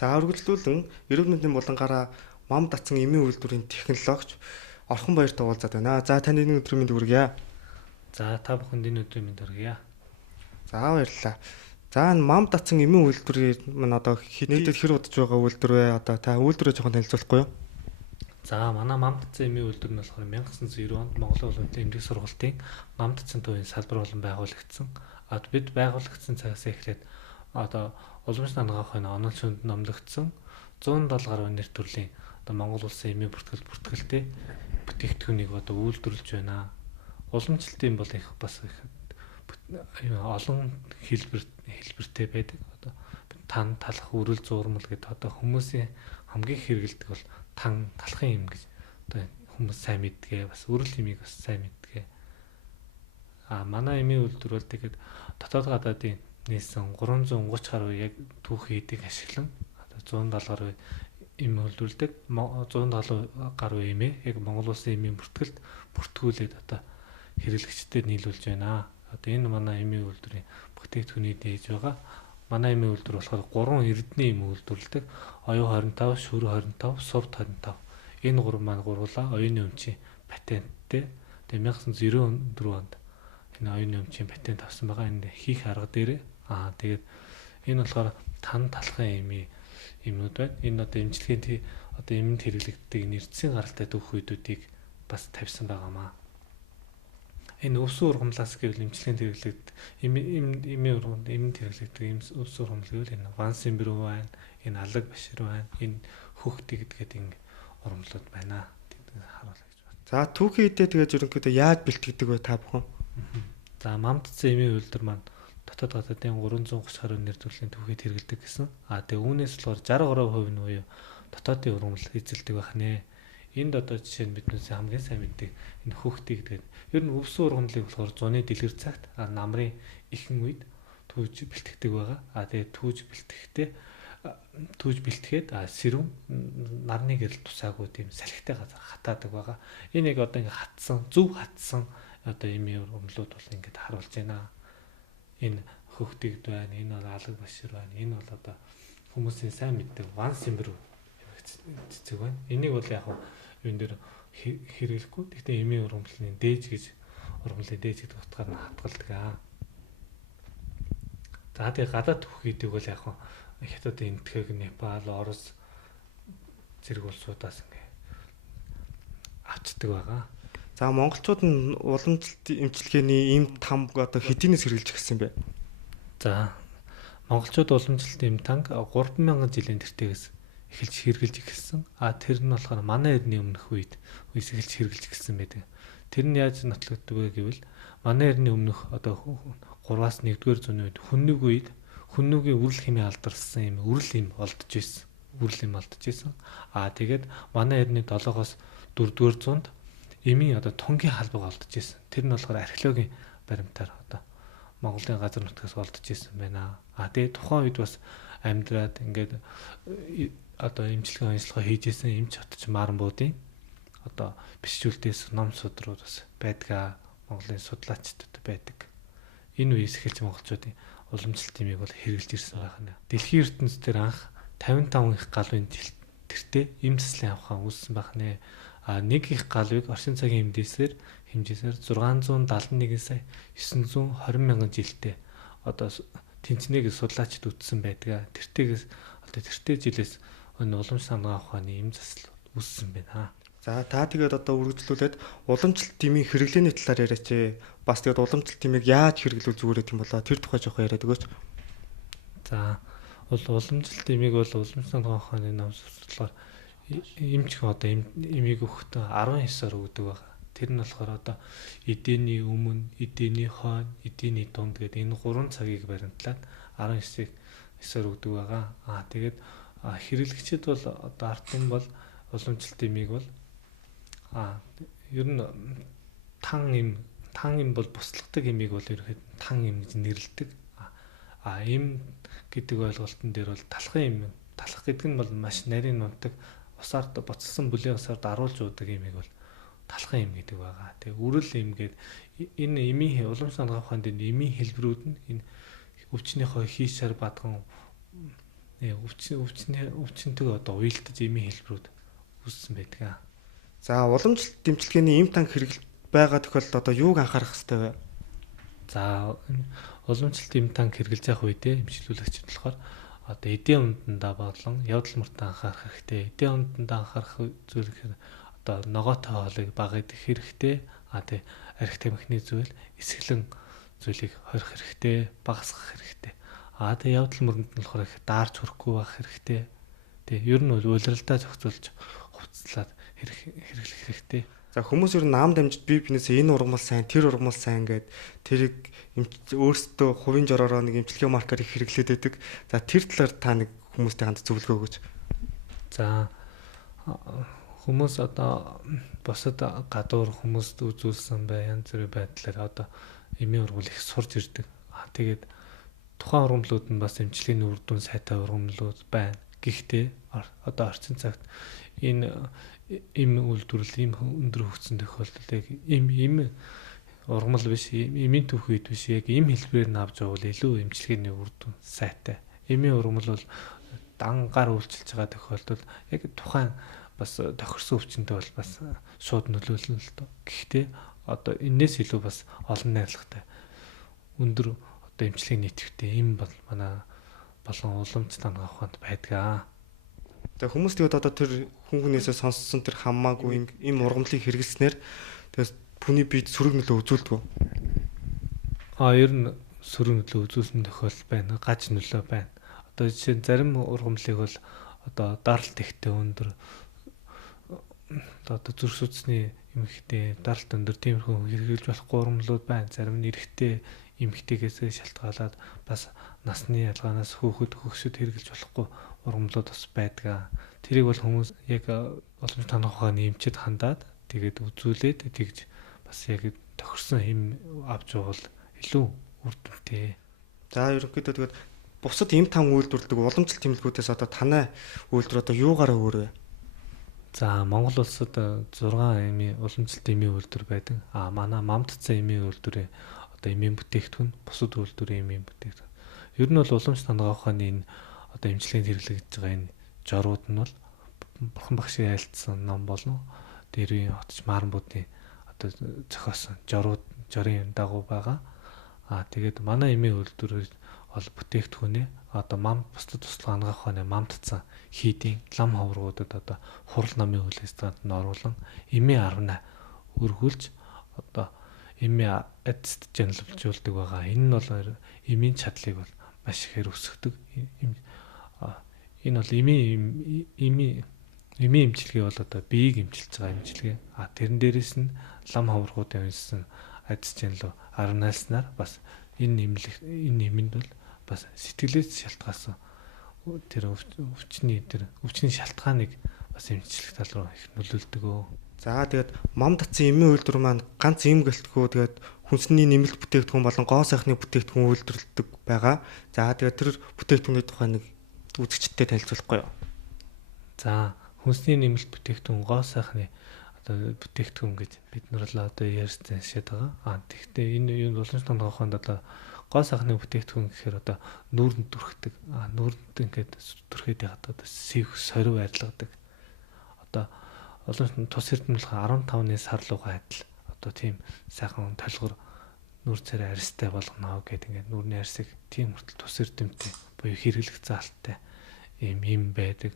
За үргэлжлүүлэн эрүүл мэндийн булангаараа мам датсан эмийн үйлдвэрийн технологич Орхон баяртай уулзаад байна. За танд энэ өдрийн мэнд хүргье. За та бүхэнд энэ өдрийн мэнд хүргье. За баярлалаа. За энэ мам датсан эмийн үйлдвэрийн маань одоо нийтэд хэр удаж байгаа үйлдвэр вэ? Одоо та үйлдвэрээ жоохон танилцуулахгүй юу? За манай мам датсан эмийн үйлдвэр нь болохоор 1990 онд Монголын улсын эмнэлэг сургалтын мам датсан төвийн салбар болон байгуулагдсан. Бид байгуулагдсан цагаас эхлээд одоо уламжлалт хангахын онол шүнд номлогдсон 170 гаруй нэр төрлийн одоо Монгол улсын эмийн бүртгэлтэй бүтээгдэхүүнийг одоо үйлдвэрлэж байна. Уламжлалтын бол их бас их олон хэлбэртэй байдаг. Одоо тан талах, үрэл зурмал гэдэг одоо хүмүүсийн хамгийн хэрэгэлдэг бол тан талахын юм гэж одоо хүмүүс сайн мэддэг. Бас үрэл эмийг бас сайн мэддэг. Манай эмийн үйлдвэр бол тэгээд дотоод гадаадын нээсэн 330 гаруй яг түүхий эдийг ашиглан одоо 170 гаруй эм үйлдвэрлэдэг. 170 гаруй эмээ яг Монгол улсын эмийн бүртгүүлээд одоо хэрэглэгчдэд нийлүүлж байна. Одоо энэ манай эмийн үйлдвэрийн бүтээгдэхүүний дээж байгаа. Манай эмийн үйлдвэр болохоор 3 эрдэнэ эм үйлдвэрлэдэг. Оюун 25, шүр 25, сувд 25. Энэ гурав маань гурвлаа оюуны өмчийн патенттэй. Тэгээ 1994 онд энэ оюуны өмчийн патент авсан байгаа. Энэ хийх арга дээр тэгээд энэ болохоор тан талахын эмнүүд байна. Энэ одоо эмчилгээний одоо эмэнд хэрэглэгддэг нэрцийн гаралтай дүүх үйдүүдийг бас тавьсан байгаамаа. Энэ өвсөн ургамлаас гэвэл эмчилгээнд хэрэглэгддэг эмийн ургамд эмэнд хэрэглэгддэг өвсөн ургамл гэвэл энэ вансимбэр байна, энэ алаг башир байна, энэ хөхтэй гэдгээд ингэ ургамлууд байна. Тэд харуулж байна. За түүхий эдээ тэгээд ерөнхийдөө яаж бэлтгэдэг вэ та бүхэн? За мамдцсан эмийн үйлдвэр маань дотоод гадаадын 330 гаруй нэр төрлийн түүхийд хэрэглэдэг гэсэн. Тэгээ үүнээс болохоор 63% нь буюу дотоодын ургамал эзэлдэг байх нэ. Энд одоо жишээ нь биднээс хамгийн сайн мэддэг энэ хөхтэй гэдэг. Ер нь өвсөн ургамлыг болохоор зуны дэлгэр цагт намрын ихэн үед түүж бэлтгэдэг байгаа. Тэгээ түүж бэлтгээд сэрүүн нарны гэрэл тусаагүй тийм салхитай газар хатаадаг байгаа. Энийг одоо ингээ зөв хатсан одоо эмийн ургамлууд бол ингээд харуулж байна. Энэ хөхтэгд байна, энэ бол алаг башир байна, энэ бол одоо хүмүүсийн сайн мэддэг вансимбэр цэцэг байна. Энийг бол яг юун дээр хэрэглэхгүй. Гэхдээ эмийн ургамлын дээж гэж ургамлын дээж гэдэг утгаар нь хатгалдаг. За тэгээ гадаад түүхийдэг бол яг хятад, Энэтхэг, Непал, Орос зэрэг улсуудаас ингээ авчдаг байгаа. За монголчууд нь уламжлалт эмчилгээний эм там одоо хэдийнээс хэрэгжилж гисэн бэ? За монголчууд уламжлалт эм танк 3000 жилийн тэртээс эхэлж хэрэгжилж эхэлсэн. Тэр нь болохоор манай эртний өмнөх үед эхэлж хэрэгжилж эхэлсэн байдаг. Тэр нь яаж нотлогддог вэ гэвэл манай эртний өмнөх одоо 3-аас 1-р зууны үед хүннүүгийн үрэл хэмээ алдарсан юм үрэл эм олдож байсан. Тэгээд манай эртний 7-оос 4-р зуунд эмийн одоо тунгийн халбаг олдож байсан. Тэр нь болохоор археологийн баримтаар одоо Монголын газар нутгаас олдож байсан байна. Тэгээд тухайн үед бас амьдраад ингээд одоо эмчилгээ онцлогоо хийжсэн эмч хотч Маранбуудын одоо бичүүлдээс ном судрууд бас байдаг. Монголын судлаачдад байдаг. Энэ үеэс эхэлж монголчуудын уламжлалт эмийг бол хэрэгжилж ирсэн байна. Дэлхийн ертөнцийн дээр анх 55 их галвын тэртээ эм цэцлэн авахаа үүссэн байна. Нэг их галвыг орчин цагийн хэмжээсээр 671 сая 920 мянган жилдээ одоо тэнцнийг судлаачид үтсэн байдаг. Тэртээ жилээс энэ уламжлалт хангах ухааны эм засал үүссэн байна. За та тэгээд одоо үргэлжлүүлээд уламжлалт эмийн хэрэглээний талаар яриач. Бас тэгээд уламжлалт эмийг яаж хэрэглүүл зүгээр гэх юм болоо тэр тухай жоохон яриад өгөөч. За уламжлалт эмийг бол уламжлалт хангах ухааны ном судлаар эмч одоо эмийг өгөхдөө 19-оор өгдөг байгаа. Тэр нь болохоор одоо эдээний өмнө, эдээний хойно, эдээний дунд гэдэг энэ 3 цагийг баримтлаад 19-оор өгдөг байгаа. Тэгээд хэрэглэгчид бол одоо ардын бол уламжлалт эмийг бол ер нь тан эм бол буслагдаг эмийг бол ерөөхдөө тан эм гэж нэрлэдэг. Эм гэдэг ойлголтын дээр бол талахын эм. Талах гэдэг нь бол маш нарийн нунтаг усаар буцалсан бүлийн усаар даруулж уудаг эмийг бол талахын эм гэдэг байгаа. Тэгээ үрэл эм гээд энэ эмийн уламжлалт хангах ухаанд эмийн хэлбэрүүд нь энэ өвчнийхөө хийш шар бадган өвчнөд одоо уялдаж эмийн хэлбэрүүд үүссэн байдаг. За уламжлалт дэмчилгээний эм танк хэрэглэж байгаа тохиолдолд одоо юуг анхаарах хэрэгтэй вэ? За уламжлалт эм танк хэрэглэж явах үедээ эмчилүүлэгчид болохоор одоо эдийн үндэндээ болон явдал мөртөө анхаарах хэрэгтэй. Эдийн үндэндээ анхаарах зүйл гэхээр одоо ногоотой хоолыг бага идэх хэрэгтэй. Тэг арх тамхины зүйл эсгэлэн зүйлийг хорих хэрэгтэй, багасгах хэрэгтэй. Тэг явдал мөрөнд нь болохоор их даарч хүрэхгүй байх хэрэгтэй. Тэг ер нь улиралдаа зохицуулж хувцаслаад хэрэглэх хэрэгтэй. За хүмүүс ер нь наам дамжид бие бинээсээ энэ ургамал сайн, тэр ургамал сайн гэд тэрийг өөрсдөө хувийн жороор нэг эмчилгээ маркер их хэрэглээд байдаг. За тэр талаар та нэг хүмүүстэй ханд зөвлөгөө өгөөч. За хүмүүс одоо босод гадуур хүмүүст үзүүлсэн янз бүрийн байдлаар одоо эмийн ургамал их сурж ирдэг. Тэгээд тухайн ургамлууд нь бас эмчилгээний үр дүн сайтай ургамлууд байна. Гэхдээ одоо орчин цагт энэ эм үйлдвэрлэл эм өндөр хөгжсөн тохиолдолд яг эм ургамал биш, эмийн түүхийд биш, яг эм хэлбэрээр нь авч явбал илүү эмчилгээний үр дүн сайтай. Эмийн ургамал бол дангаар үйлчилж байгаа тохиолдолд яг тухайн бас тохирсон өвчнөд бол бас шууд нөлөөлнө л доо. Гэхдээ одоо энэс илүү бас олон найрлагатай өндөр одоо эмчилгээний нийтвэтэй эм бол манай болон уламж танга ухаанд байдаг. Тэгээ хүмүүс тэгээд одоо тэр хүнээсээ сонссон тэр хамаагүй эм ургамлыг хэрэглэснээр тэгээс хүний биед сөрөг нөлөө үзүүлдэг. Ер нь сөрөг нөлөө үзүүлсэн тохиолдол байна. Гаж нөлөө байна. Одоо жишээ нь зарим ургамлыг бол одоо даралт ихтэй өндөр одоо зүрх судасны эмхтэй даралт өндөр тиймэрхүү хэрэглэж болохгүй ургамлууд байна. Зарим нь эрэхтэй эмхтэйгээс шалтгаалаад бас насны ялгаанаас хөгшөд хэрэглэж болохгүй ургамлууд бас байдаг. Тэрийг бол хүмүүс яг уламж танах ухааны эмчэд хандаад тэгээд үзүүлээд тэгж бас яг тохирсон эм авч явал илүү үр дүнтэй. За ерөнхийдөө тэгээд бусад эм тан үйлдвэрлэдэг уламжлалт тэмдгүүдээс одоо танай үйлдвэр одоо юугаараа өөр вэ? За Монгол улсад 6 эмийн уламжлалт эмийн үйлдвэр байдаг. Манай мамдцсан эмийн үйлдвэрийн одоо эмийн бүтээгдэхүүн, бусад үйлдвэрийн эмийн бүтээгдэхүүн. Ер нь бол уламж танах ухааны энэ одоо эмчилгээнд хэрэглэгдэж байгаа энэ жорууд нь бол бурхан багшийн айлтсан ном болон дэрвийн хотч Маранбуудын одоо зохиосон жорын дагуу байгаа. Тэгээд манай эмийн үйлдвэр бол бүтээгдэхүүнээ одоо бусдад туслах анагаах ухааны мамдцсан хийдийн лам ховргуудад одоо хурал намын хүлээстэнд нь оруулан эмийн арвнаа өргүүлж одоо эмийн эцэст жаналжуулдаг байгаа. Энэ нь бол эмийн чадлыг бол маш ихээр өсгдөг. Энэ бол эмийн эмчилгээ бол одоо биеийг эмчилж байгаа эмчилгээ. Тэрэн дээрээс нь лам ховргуудын үнсэн эцэст жанал арвнааснаар бас энэ эмэнд бол бас сэтгэлээс шалтгаалсан тэр өвчний шалтгааныг бас эмчлэх тал руу их нөлөөлдөг. За тэгээд мам татсан эмийн үйлдвэр маань ганц эм гэлтгүү тэгээд хүнсний нэмэлт бүтээгдэхүүн болон гоо сайхны бүтээгдэхүүн үйлдвэрлэдэг байгаа. За тэгээд тэр бүтээгдэхүүний тухай нэг үзэгчдтэй танилцуулахгүй юу? За хүнсний нэмэлт бүтээгдэхүүн гоо сайхны одоо бүтээгдэхүүн гэж бид нар л одоо ярьсан шээд байгаа. Тэгэхдээ энэ уламж танах ухаанд одоо гоо сайхны бүтээгдэхүүн гэхээр одоо нүүрэнд дүрхдэг. Нүүрэнд ингээд дүрхээд ягаад одоо сив сорив арилгадаг. Одоо уламж тус эрдэмтэн 15-ны сар лугаа адил одоо тийм сайхан толгор нүүр царай арьстай болгоно гэдэг ингээд нүүрний арьсыг тийм хүртэл тус эрдэмтэн буюу хэрэглэх заалттай юм байдаг.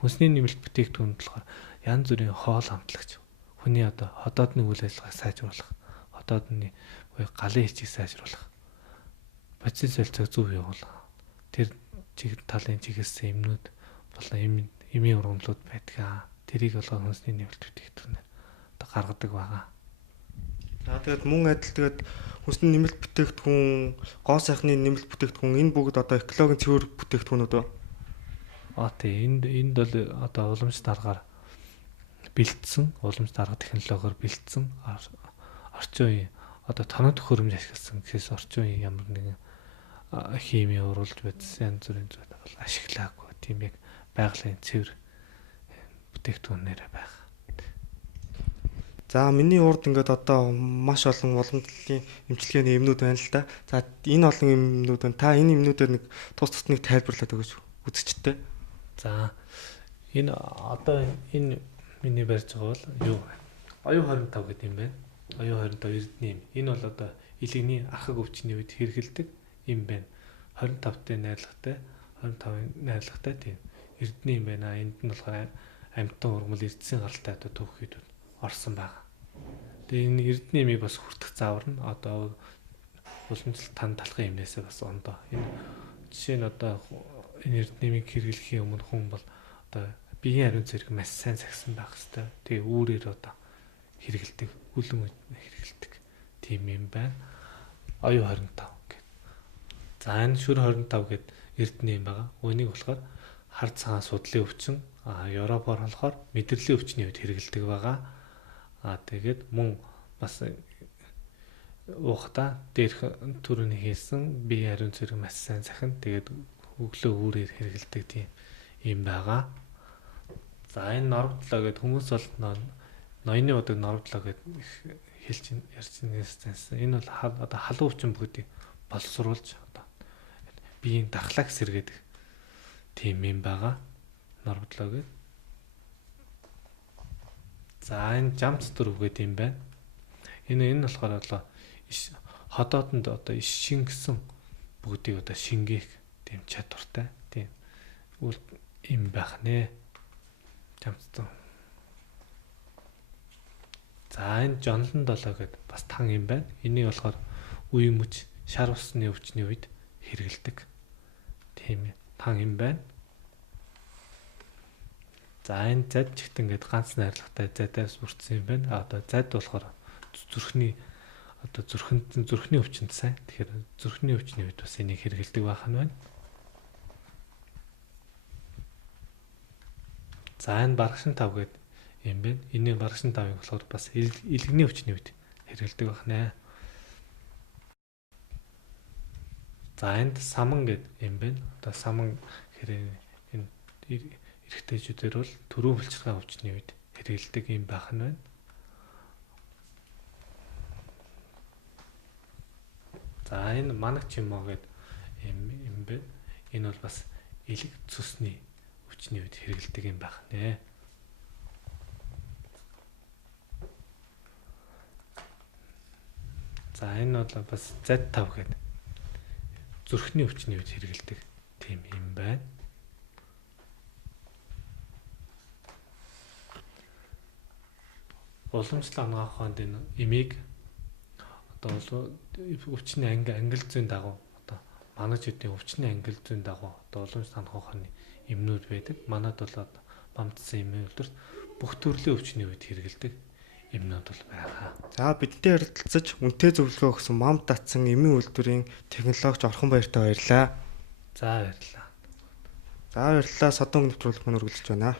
Хүнсний нэмэлт бүтээгдэхүүн болохоор янз бүрийн хоол хамтлагч хүний одоо ходоодны үйл ажиллагааг сайжруулах, ходоодны буюу галын хичээг сайжруулах, бодис солилцоог зөв явуулах. Тэр талын чигээс эмнүүд болон эмийн ургамлууд байдаг. Тэрийг болгоо хүнсний нэмэлт бүтээгдэхүүнээр одоо гаргадаг байгаа. За тэгээд мөн адил тэгээд хүнсний нэмэлт бүтээгдэхүүн, гоо сайхны нэмэлт бүтээгдэхүүн энэ бүгд одоо экологийн цэвэр бүтээгдэхүүнүүд үү? Энд бол одоо уламж даргаар бэлдсэн, уламж дарга технологиор бэлдсэн орчин үеийн одоо тоног төхөөрөмж ашигласан гэхээс орчин үеийн ямар нэгэн хими уруулж байдсан янз бүрийн зүйл бол ашиглаагүй. Тийм яг байгалийн цэвэр бүтээгдэхүүнээр байгаа. За миний урд ингээд одоо маш олон уламжлалын эмчилгээний эмнүүд байна л да. За энэ олон эмнүүд байна. Та энэ эмнүүдээр нэг тус тусныг тайлбарлаад өгөөч. үзэгчтэй. За энэ одоо энэ миний барьж байгаа бол юу вэ? Оюу 25 гэдэг юм байна. Оюу 25 эрдэнэ юм. Энэ бол одоо илэгний ахаг өвчний үед хэрэгэлдэг юм байна. 25-тай найрлагатай, 25-ын найрлагатай тийм эрдэнэ юм байна. Энд нь болохоор амьтан ургамал эрдэсийн гаралтай одоо төвхөд орсон байгаа. Тэгээ энэ эрдэнэ юмыг бас хүртэх заавар нь одоо уламжлалт тань талхын юмнээсээ бас ондоо. Энэ жишээ нь одоо энэ эрдэнэ юмыг хэрэглэхийн өмнө хүн бол одоо биеийн ариун цэрэг маш сайн сахисан байх хэвээр. Тэгээ үүрээр одоо хэрэгэлдэг, үлэн хэрэгэлдэг тийм юм байна. Оюу 25 гэдэг. За энэ шүр 25 гэдэг эрдэнэ юм байгаа. Үүнийг болохоор хар цагаан судлын өвчин, Европоор болохоор мэдрэлийн өвчний үед хэрэгэлдэг байгаа. Тэгээд мөн бас уухта дээрх төрөний хийсэн биеийн ариун цэрэг маш сайн сахин тэгээд өглөө үүрээр хэрэгэлдэг тийм юм байгаа. За энэ норвдлоо гэдэг хүмүүс бол ноёны удаг норвдлоо гэдэг хэлж ярьж байгаа. Энэ бол одоо халуун өвчин бүгдийг боловсруулж одоо биеийн дархлааг сэргээдэг тийм юм байгаа. Норвдлоо гэдэг. За энэ жамц дөрөв гэдэг юм байна. Энэ болохоор одоо ходоодонд одоо иш шингэсэн бүгдийг одоо шингээх тийм чадвартай тийм үл юм байх нэ. Жамцтай. За энэ жонлон долоо гэдэг бас тан юм байна. Энийг болохоор үе мөч шар усны өвчний үед хэрэгэлдэг тийм тан юм байна. За энэ зад чигтэн гэдэг ганц найрлагатай задаас бүрдсэн юм байна. Одоо зад болохоор зүрхний өвчнөд сайн. Тэгэхээр зүрхний өвчний үед бас энийг хэрэгэлдэг байх нь байна. За энэ баргашин 5 гэдэг юм байна. Энийг баргашин 5-ыг болохоор бас илэгний өвчний үед хэрэгэлдэг байх нэ. За энд саман гэдэг юм байна. Одоо саман гэхээр энэ эрэгтэйчүүдээр бол төрөө булчирхай өвчний үед хэрэгэлдэг юм байх нь байна. За энэ манагч юм уу гэдэг юм байна. Энэ бол бас элэг цусны өвчний үед хэрэгэлдэг юм байх нэ. За энэ бол бас Z5 гэдэг зүрхний өвчний үед хэрэгэлдэг тийм юм байна. Уламжлал хамгаах ухаанд энэ эмийг одоо өвчний ангил зүйн дагуу одоо манаж үдийн өвчний ангил зүйн дагуу одоо уламжлал хамгаах ухааны эмнүүд байдаг. Манад бол одоо бамтсан эмийн үлдэрт бүх төрлийн өвчний үед хэрэгэлдэг эмнүүд бол байгаа. За бидэнтэй ярилцаж үнэтэй зөвлөгөө өгсөн мам татсан эмийн үйлдвэрийн технологич Орхон баяртай баярлаа. За баярлалаа. За баярлалаа. Содон нэвтрүүлэг мань үргэлжлэж байна.